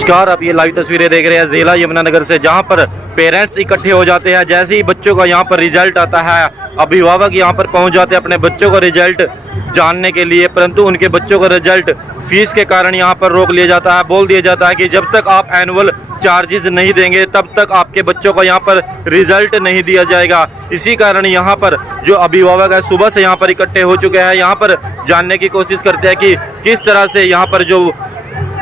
नमस्कार, आप ये लाइव तस्वीरें देख रहे हैं जिला यमुनानगर से, जहां पर पेरेंट्स इकट्ठे हो जाते हैं। जैसे ही बच्चों का यहां पर रिजल्ट आता है, अभिभावक यहां पर पहुंच जाते हैं अपने बच्चों का रिजल्ट जानने के लिए, परंतु उनके बच्चों का रिजल्ट फीस के कारण यहां पर रोक लिया जाता है। बोल दिया जाता है कि जब तक आप एनुअल चार्जेस नहीं देंगे तब तक आपके बच्चों को यहाँ पर रिजल्ट नहीं दिया जाएगा। इसी कारण यहाँ पर जो अभिभावक है सुबह से यहाँ पर इकट्ठे हो चुके हैं, यहाँ पर जानने की कोशिश करते हैं कि किस तरह से यहाँ पर जो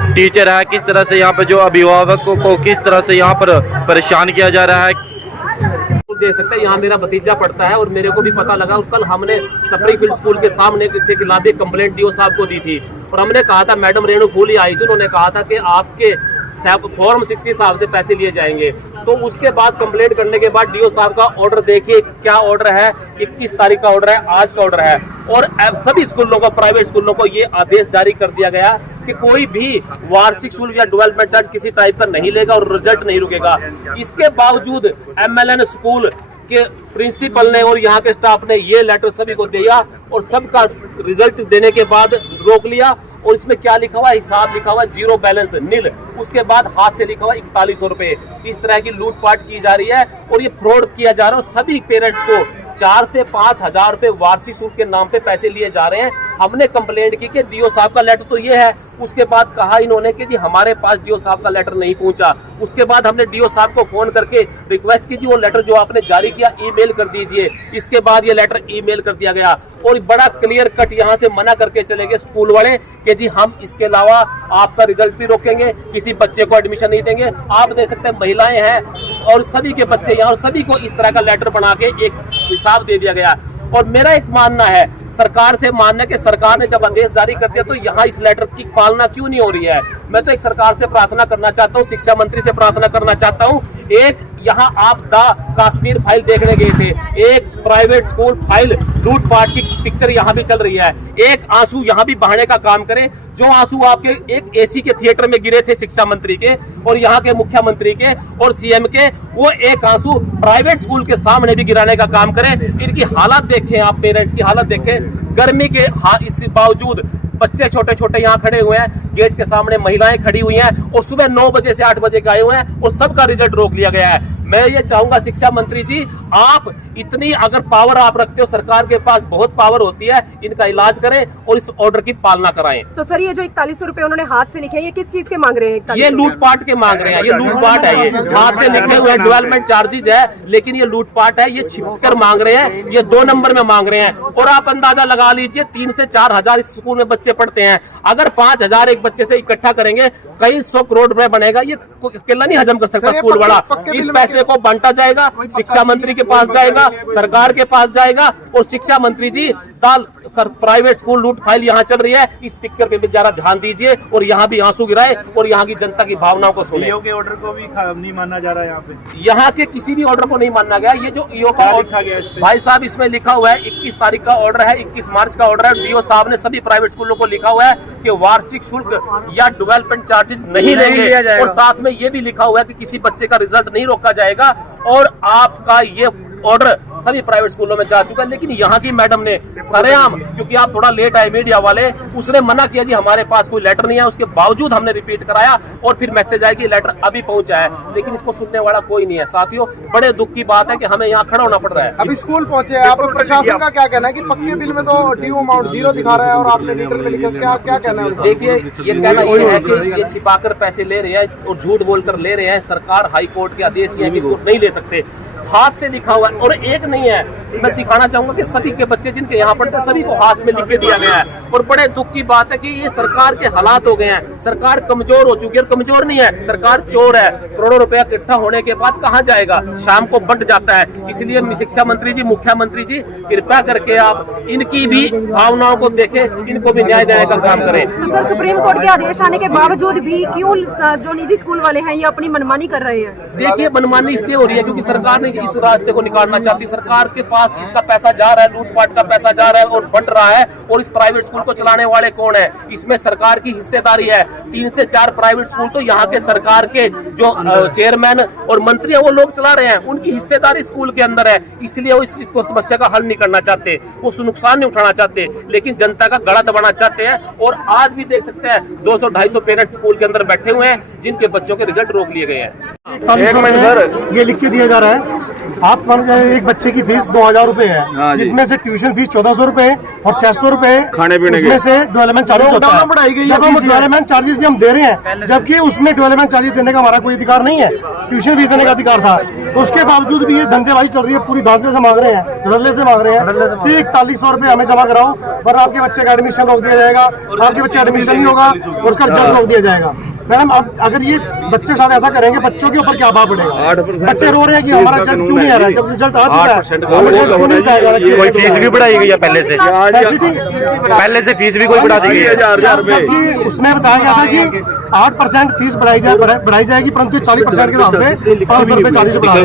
टीचर है, किस तरह से यहाँ पर जो अभिभावक को किस तरह से यहाँ पर परेशान किया जा रहा है। देख सकते हैं यहाँ मेरा भतीजा पढ़ता है और मेरे को भी पता लगा। कल हमने स्प्रिंगफील्ड स्कूल के सामने के खिलाफ एक कंप्लेंट डीओ साहब को दी थी और हमने कहा था, मैडम रेणु फूली आई थी, उन्होंने कहा था कि आपके फॉर्म 6 के हिसाब से पैसे लिए जाएंगे। तो उसके बाद कंप्लेंट करने के बाद डीओ साहब का ऑर्डर देखिए क्या ऑर्डर है, 21 तारीख का ऑर्डर है, आज का ऑर्डर है। और सभी स्कूलों को, प्राइवेट स्कूलों को ये आदेश जारी कर दिया गया कि कोई भी वार्षिक शुल्क या डेवलपमेंट चार्ज किसी टाइप का नहीं लेगा और रिजल्ट नहीं रुकेगा। इसके बावजूद एमएलएन स्कूल के प्रिंसिपल ने और यहाँ के स्टाफ ने ये लेटर सभी को दिया और सबका रिजल्ट देने के बाद रोक लिया। और इसमें क्या लिखा हुआ है, हिसाब लिखा हुआ है जीरो बैलेंस नील, उसके बाद हाथ से लिखा हुआ 4100 रुपए। इस तरह की लूटपाट की जा रही है और ये फ्रॉड किया जा रहा है। सभी पेरेंट्स को 4 से 5 हजार रुपए वार्षिक शुल्क के नाम पे पैसे लिए जा रहे हैं। हमने कंप्लेंट की कि डीओ साहब का लेटर तो ये है, उसके बाद कहा इन्होंने कि जी हमारे पास डीओ साहब का लेटर नहीं पहुंचा। उसके बाद हमने डीओ साहब को फोन करके रिक्वेस्ट की, जी वो लेटर जो आपने जारी किया ईमेल कर दीजिए। इसके बाद ये लेटर ईमेल कर दिया गया और बड़ा क्लियर कट यहाँ से मना करके चले गए स्कूल वाले कि जी हम इसके अलावा आपका रिजल्ट भी रोकेंगे, किसी बच्चे को एडमिशन नहीं देंगे। आप देख सकते हैं महिलाएं हैं और सभी के बच्चे यहाँ, और सभी को इस तरह का लेटर बना के एक हिसाब दे दिया गया। और मेरा एक मानना है, सरकार से मानना कि सरकार ने जब आदेश जारी कर दिया तो यहाँ इस लेटर की पालना क्यों नहीं हो रही है। मैं तो एक सरकार से प्रार्थना करना चाहता हूँ, शिक्षा मंत्री से प्रार्थना करना चाहता हूँ। एक यहाँ आप द कश्मीर फाइल देखने गए थे, एक प्राइवेट स्कूल फाइल लूटपाट की पिक्चर यहाँ भी चल रही है। एक आंसू यहाँ भी बहाने का काम करे। जो आंसू आपके एक एसी के थिएटर में गिरे थे शिक्षा मंत्री के और यहाँ के मुख्यमंत्री के और सीएम के, वो एक आंसू प्राइवेट स्कूल के सामने भी गिराने का काम करें। इनकी हालत देखें, आप पेरेंट्स की हालत देखें। गर्मी के इसके बावजूद बच्चे छोटे छोटे यहाँ खड़े हुए हैं, गेट के सामने महिलाएं खड़ी हुई हैं और सुबह 9 बजे से 8 बजे के आए हुए हैं और सबका रिजल्ट रोक लिया गया है। मैं ये चाहूंगा शिक्षा मंत्री जी, आप इतनी अगर पावर आप रखते हो, सरकार के पास बहुत पावर होती है, इनका इलाज करें और इस ऑर्डर की पालना कराएं। तो सर ये जो 4100 रुपए उन्होंने हाथ से लिखे हैं, ये किस चीज के मांग रहे हैं? ये लूटपाट के मांग रहे हैं, ये लूटपाट है। ये हाथ से लिखे हुए डेवलपमेंट चार्जेज है, लेकिन ये लूटपाट है, ये छिपकर मांग रहे हैं, ये 2 नंबर में मांग रहे हैं। और आप अंदाजा लगा लीजिए, 3 से 4 हजार इस स्कूल में बच्चे पढ़ते हैं। अगर 5 हजार एक बच्चे से इकट्ठा करेंगे, कई 100 करोड़ रुपए बनेगा। ये अकेला नहीं हजम कर सकता स्कूल वाला। इस पैसे को बांटा जाएगा, शिक्षा मंत्री के पास जाएगा, सरकार के पास जाएगा। और शिक्षा मंत्री जी, प्राइवेट स्कूल लूट फाइल यहाँ चल रही है, इस पिक्चर पे भी जरा ध्यान दीजिए और यहाँ भी आंसू गिराए और यहाँ की जनता की भावनाओं को सुने। ईओ के ऑर्डर को भी नहीं माना जा रहा है यहाँ पे, यहाँ के किसी भी ऑर्डर को नहीं माना गया। ये जो ईओ का लिखा गया भाई साहब, इसमें लिखा हुआ है 21 तारीख का ऑर्डर है, 21 मार्च का ऑर्डर है। डीओ साहब ने सभी प्राइवेट स्कूलों को लिखा हुआ है कि वार्षिक शुल्क या डेवलपमेंट चार्जेस नहीं लेंगे और साथ में ये भी लिखा हुआ है कि किसी बच्चे का रिजल्ट नहीं रोका जाएगा। और आपका ये ऑर्डर सभी प्राइवेट स्कूलों में जा चुका है। लेकिन यहाँ की मैडम ने सरेआम, क्योंकि आप थोड़ा लेट आए मीडिया वाले, उसने मना किया जी हमारे पास कोई लेटर नहीं है। उसके बावजूद हमने रिपीट कराया और फिर मैसेज आया कि लेटर अभी पहुंचा है, लेकिन इसको सुनने वाला कोई नहीं है। साथियों, बड़े दुख की बात है कि हमें यहाँ खड़ा होना पड़ रहा है। अभी स्कूल पहुंचे हैं आप, प्रशासन का क्या कहना है कि पक्के बिल में तो ड्यू अमाउंट 0 दिखा रहा है और आपने लीटर में लिखा, क्या कहना है? देखिए, ये कहना ये है कि ये छिपाकर पैसे ले रहे हैं और झूठ बोलकर ले रहे हैं। सरकार हाई कोर्ट के आदेश है कि इसको नहीं ले सकते। हाथ से लिखा हुआ है और एक नहीं है, मैं दिखाना चाहूंगा कि सभी के बच्चे जिनके यहाँ पढ़ते सभी को हाथ में लिख के दिया गया है। और बड़े दुख की बात है कि ये सरकार के हालात हो गए हैं। सरकार कमजोर हो चुकी है, और कमजोर नहीं है, सरकार चोर है। करोड़ों रुपया इकट्ठा होने के बाद कहाँ जाएगा, शाम को बंट जाता है। इसलिए शिक्षा मंत्री जी, मुख्यमंत्री जी, कृपया करके आप इनकी भी भावनाओं को देखें, इनको भी न्याय देने का काम करें। तो सर, सुप्रीम कोर्ट के आदेश आने के बावजूद भी क्यों जो निजी स्कूल वाले हैं ये अपनी मनमानी कर रहे हैं? देखिए, मनमानी इसलिए हो रही है क्योंकि सरकार ने इस रास्ते को निकालना चाहती। सरकार के पास पास इसका पैसा जा रहा है, लूटपाट का पैसा जा रहा है और बंट रहा है, और इस प्राइवेट स्कूल को चलाने वाले कौन है? इसमें सरकार की हिस्सेदारी है। 3 से 4 प्राइवेट स्कूल तो यहाँ के सरकार के जो चेयरमैन और मंत्री है वो लोग चला रहे हैं, उनकी हिस्सेदारी स्कूल के अंदर है, इसलिए वो इस समस्या का हल नहीं करना चाहते, वो नुकसान नहीं उठाना चाहते, लेकिन जनता का गला दबाना चाहते हैं। और आज भी देख सकते हैं 200-250 पेरेंट्स स्कूल के अंदर बैठे हुए हैं जिनके बच्चों के रिजल्ट रोक लिए गए हैं। एक मिनट सर, ये लिख के दिया जा रहा है, आप मान लीजिए एक बच्चे की फीस 2000 रुपए है, जिसमें से ट्यूशन फीस 1400 रुपए और 600 रुपए खाने पीने उसमें से डेवलपमेंट चार्जेस होता है। जब हम डेवलपमेंट चार्जेस भी हम दे रहे हैं, जबकि उसमें डेवलपमेंट चार्जेस देने का हमारा कोई अधिकार नहीं है, ट्यूशन फीस देने का अधिकार था, तो उसके बावजूद भी ये धंधेबाजी चल रही है, पूरी धांधले से मांग रहे हैं, धड़ल्ले से मांग रहे हैं कि 4100 रुपए हमें जमा कराओ वरना आपके बच्चे का एडमिशन रोक दिया जाएगा, आपके बच्चे एडमिशन नहीं होगा और उसका रिजल्ट रोक दिया जाएगा। मैडम अगर ये बच्चे के साथ ऐसा करेंगे, बच्चों के ऊपर क्या भाव पड़ेगा? बच्चे रो रहे हैं कि हमारा रिजल्ट क्यों नहीं आ रहा है, जब रिजल्ट आ चुका है। कोई फीस भी बढ़ाई गई है पहले से? पहले से फीस भी कोई बढ़ा दी गई है? जबकि उसमें बताया गया था कि 8% फीस बढ़ाई जाएगी, परंतु 40% के हिसाब से 500 रुपए चार्जेस बढ़ा रहे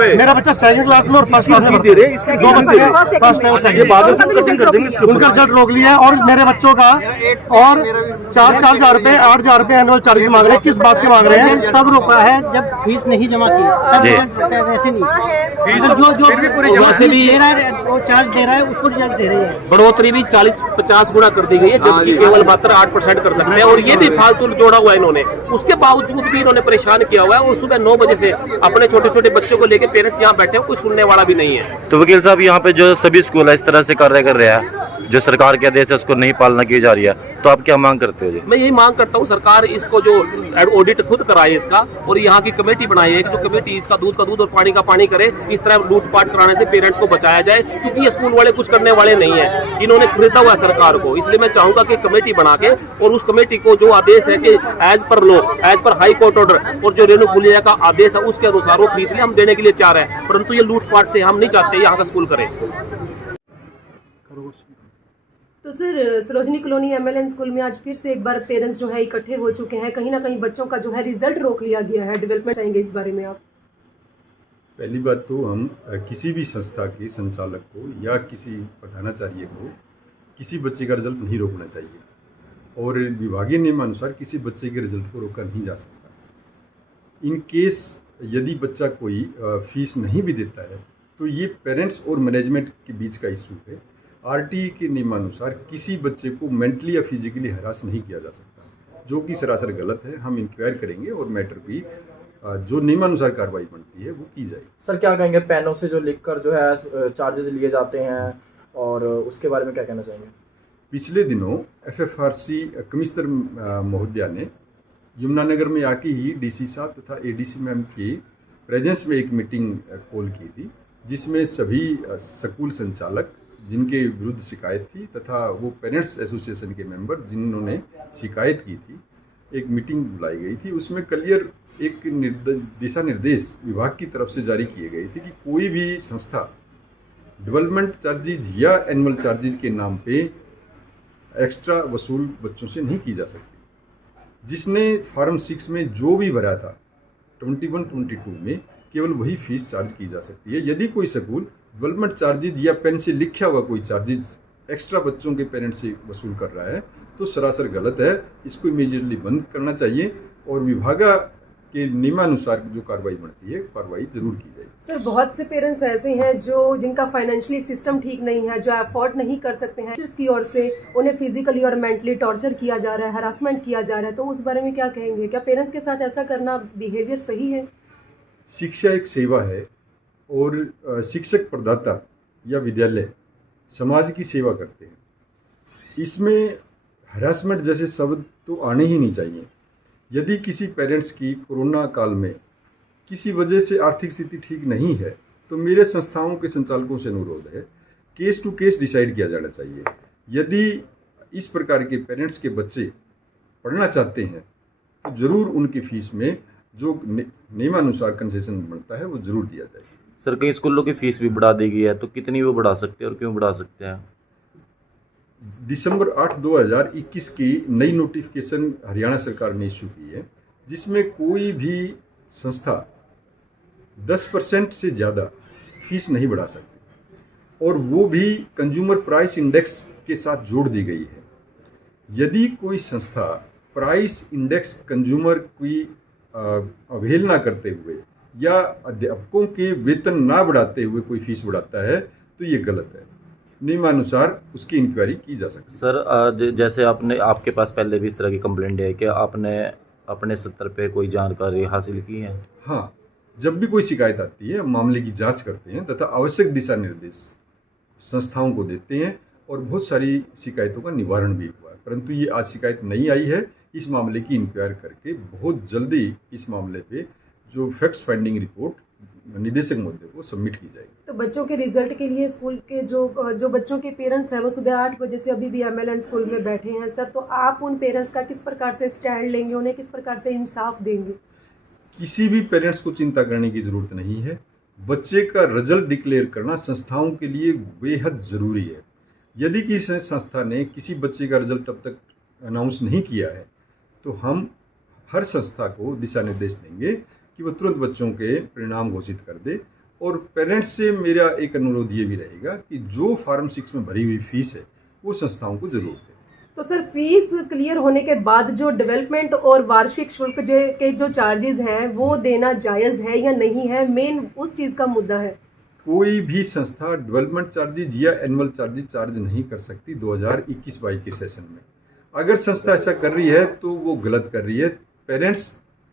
हैं। मेरा बच्चा 2nd क्लास में और 1st क्लास में, 2 बच्चे फर्स्ट और सेकंड, उनका रिजल्ट रोक लिया है। और मेरे बच्चों का और 4-4 हजार रुपए 8 हजार रुपए एनुअल चार्जेस मांग रहे हैं। किस बात के मांग रहे हैं? तब रोका है जब फीस नहीं जमा की, तब वैसे नहीं, जो वैसे भी दे रहा है वो चार्ज दे रहा है, उसको रिजल्ट दे रही है। बढ़ोतरी भी 40-50 गुना कर दी गई है, जबकि केवल मात्र 8% कर सकते हैं, और ये भी फालतू जोड़ा हुआ है इन्होंने। उसके बावजूद भी इन्होंने परेशान किया हुआ है, और सुबह 9 बजे से अपने छोटे छोटे बच्चों को लेकर पेरेंट्स यहाँ बैठे हैं, कोई सुनने वाला भी नहीं है। तो वकील साहब, यहाँ पे जो सभी स्कूल है इस तरह से कार्य कर रहे हैं, जो सरकार के आदेश है उसको नहीं पालना की जा रही है, तो आप क्या मांग करते हो जी? मैं यही मांग करता हूँ सरकार इसको जो ऑडिट खुद कराए इसका, और यहाँ की कमेटी बनाई है कि जो कमेटी इसका दूध का दूध और पानी का पानी करे, इस तरह लूटपाट कराने से पेरेंट्स को बचाया जाए, क्योंकि ये स्कूल वाले कुछ करने वाले नहीं है, इन्होंने खरीदा हुआ सरकार को। इसलिए मैं चाहूंगा कि कमेटी बना के, और उस कमेटी को जो आदेश है कि as per law, as per high court order और जो रेणु गुलिया का आदेश है उसके अनुसार वो फीस हम देने के लिए तैयार है, परंतु ये लूटपाट से हम नहीं चाहते यहाँ का स्कूल करे। तो sir, Sarojini colony MLN school में आज फिर से एक बार पेरेंट्स जो है इकट्ठे हो चुके हैं, कहीं ना कहीं बच्चों का जो है रिजल्ट रोक लिया गया है, डेवलपमेंट चाहेंगे इस बारे में आप? पहली बात तो हम किसी भी संस्था के संचालक को या किसी प्रधानाचार्य को किसी बच्चे का रिजल्ट नहीं रोकना चाहिए, और विभागीय नियमानुसार किसी बच्चे के रिजल्ट को रोका नहीं जा सकता। इन केस यदि बच्चा कोई फीस नहीं भी देता है तो ये पेरेंट्स और मैनेजमेंट के बीच का इशू है। RTE के नियमानुसार किसी बच्चे को मेंटली या फिजिकली हरास नहीं किया जा सकता, जो कि सरासर गलत है। हम इंक्वायर करेंगे और मैटर की जो नियमानुसार कार्रवाई बनती है वो की जाएगी। सर क्या कहेंगे पेनों से जो लिखकर जो है चार्जेस लिए जाते हैं, और उसके बारे में क्या कहना चाहेंगे? पिछले दिनों FFRC कमिश्नर महोदया ने यमुनानगर में आके ही DC साहब तथा ADC मैम के प्रेजेंस में एक मीटिंग कॉल की थी, जिसमें सभी स्कूल संचालक जिनके विरुद्ध शिकायत थी तथा वो पेरेंट्स एसोसिएशन के मेंबर जिन्होंने शिकायत की थी, एक मीटिंग बुलाई गई थी। उसमें क्लियर एक दिशा निर्देश विभाग की तरफ से जारी किए गए थे कि कोई भी संस्था डेवलपमेंट चार्जेज या एनुअल चार्जेज के नाम पे एक्स्ट्रा वसूल बच्चों से नहीं की जा सकती। जिसने फॉर्म 6 में जो भी भरा था 21-22 में, केवल वही फीस चार्ज की जा सकती है। यदि कोई स्कूल डेवलपमेंट चार्जेज या पेन से लिखा हुआ कोई चार्जेज एक्स्ट्रा बच्चों के पेरेंट्स से वसूल कर रहा है तो सरासर गलत है, इसको इमीडिएटली बंद करना चाहिए, और विभाग के नियमानुसार जो कार्रवाई बनती है कार्रवाई जरूर की जाएगी। सर, बहुत से पेरेंट्स ऐसे हैं जो जिनका फाइनेंशियली सिस्टम ठीक नहीं है, जो अफोर्ड नहीं कर सकते हैं, टीचर्स की ओर से उन्हें फिजिकली और मेंटली टॉर्चर किया जा रहा है, हरासमेंट किया जा रहा है, तो उस बारे में क्या कहेंगे? क्या पेरेंट्स के साथ ऐसा करना बिहेवियर सही है? शिक्षा एक सेवा है, और शिक्षक प्रदाता या विद्यालय समाज की सेवा करते हैं। इसमें हरासमेंट जैसे शब्द तो आने ही नहीं चाहिए। यदि किसी पेरेंट्स की कोरोना काल में किसी वजह से आर्थिक स्थिति ठीक नहीं है तो मेरे संस्थाओं के संचालकों से अनुरोध है, केस टू केस डिसाइड किया जाना चाहिए। यदि इस प्रकार के पेरेंट्स के बच्चे पढ़ना चाहते हैं तो ज़रूर उनकी फीस में जो नियमानुसार कंसेशन बनता है वो ज़रूर दिया जाएगा। सर, कई स्कूलों की फीस भी बढ़ा दी गई है, तो कितनी वो बढ़ा सकते हैं और क्यों बढ़ा सकते हैं? दिसंबर 8, 2021 की नई नोटिफिकेशन हरियाणा सरकार ने इशू की है, जिसमें कोई भी संस्था 10% से ज़्यादा फीस नहीं बढ़ा सकती, और वो भी कंज्यूमर प्राइस इंडेक्स के साथ जोड़ दी गई है। यदि कोई संस्था प्राइस इंडेक्स कंज्यूमर की अवहेलना करते हुए या अध्यापकों के वेतन ना बढ़ाते हुए कोई फीस बढ़ाता है तो ये गलत है। नियमानुसार उसकी इंक्वायरी की जा सकती है। सर जैसे आपके पास पहले भी इस तरह की कंप्लेंट है कि आपने अपने स्तर पे कोई जानकारी हासिल की है? हाँ, जब भी कोई शिकायत आती है मामले की जांच करते हैं तथा आवश्यक दिशा निर्देश संस्थाओं को देते हैं, और बहुत सारी शिकायतों का निवारण भी हुआ है। परंतु ये आज शिकायत नहीं आई है। इस मामले की इंक्वायरी करके बहुत जल्दी इस मामले पे जो फैक्ट्स फाइंडिंग रिपोर्ट निदेशक महोदय को सबमिट की जाएगी। तो बच्चों के रिजल्ट के लिए स्कूल के जो बच्चों के पेरेंट्स हैं वो सुबह 8 बजे से अभी भी MLN स्कूल में बैठे हैं सर, तो आप उन पेरेंट्स का किस प्रकार से स्टैंड लेंगे, उन्हें किस प्रकार से इंसाफ देंगे? किसी भी पेरेंट्स को चिंता करने की जरूरत नहीं है। बच्चे का रिजल्ट डिक्लेयर करना संस्थाओं के लिए बेहद ज़रूरी है। यदि किसी संस्था ने किसी बच्चे का रिजल्ट अब तक अनाउंस नहीं किया है तो हम हर संस्था को दिशा निर्देश देंगे कि वो तुरंत बच्चों के परिणाम घोषित कर दे। और पेरेंट्स से मेरा एक अनुरोध ये भी रहेगा कि जो फॉर्म 6 में भरी हुई फीस है वो संस्थाओं को जरूर दें। तो सर फीस क्लियर होने के बाद जो डेवलपमेंट और वार्षिक शुल्क के जो चार्जेस हैं वो देना जायज़ है या नहीं है, मेन उस चीज़ का मुद्दा है। कोई भी संस्था डेवलपमेंट चार्जेज या एनुअल चार्जेज चार्ज नहीं कर सकती 2021-22 के सेशन में। अगर संस्था ऐसा कर रही है तो वो गलत कर रही है। पेरेंट्स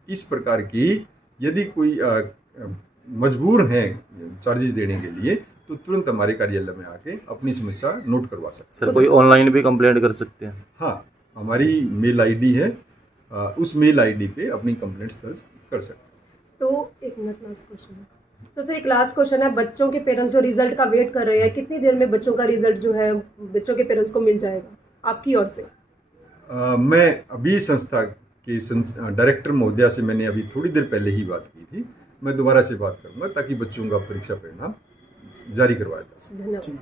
इस प्रकार की यदि कोई मजबूर हैं चार्जेस देने के लिए तो तुरंत हमारे कार्यालय में आके अपनी समस्या नोट करवा सकते हैं। सर कोई ऑनलाइन भी कंप्लेंट कर सकते हैं? हाँ, हमारी मेल आईडी है, उस मेल आईडी पे अपनी कंप्लेंट्स दर्ज कर सकते हैं। तो एक मिनट लास्ट क्वेश्चन है। तो सर एक लास्ट क्वेश्चन है, बच्चों के पेरेंट्स जो रिजल्ट का वेट कर रहे हैं, कितनी देर में बच्चों का रिजल्ट जो है बच्चों के पेरेंट्स को मिल जाएगा आपकी ओर से? मैं अभी संस्था के डायरेक्टर महोदया से मैंने अभी थोड़ी देर पहले ही बात की थी। मैं दोबारा से बात करूंगा ताकि बच्चों का परीक्षा परिणाम जारी करवाया जा सके। धन्यवाद।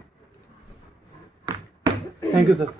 Thank you sir.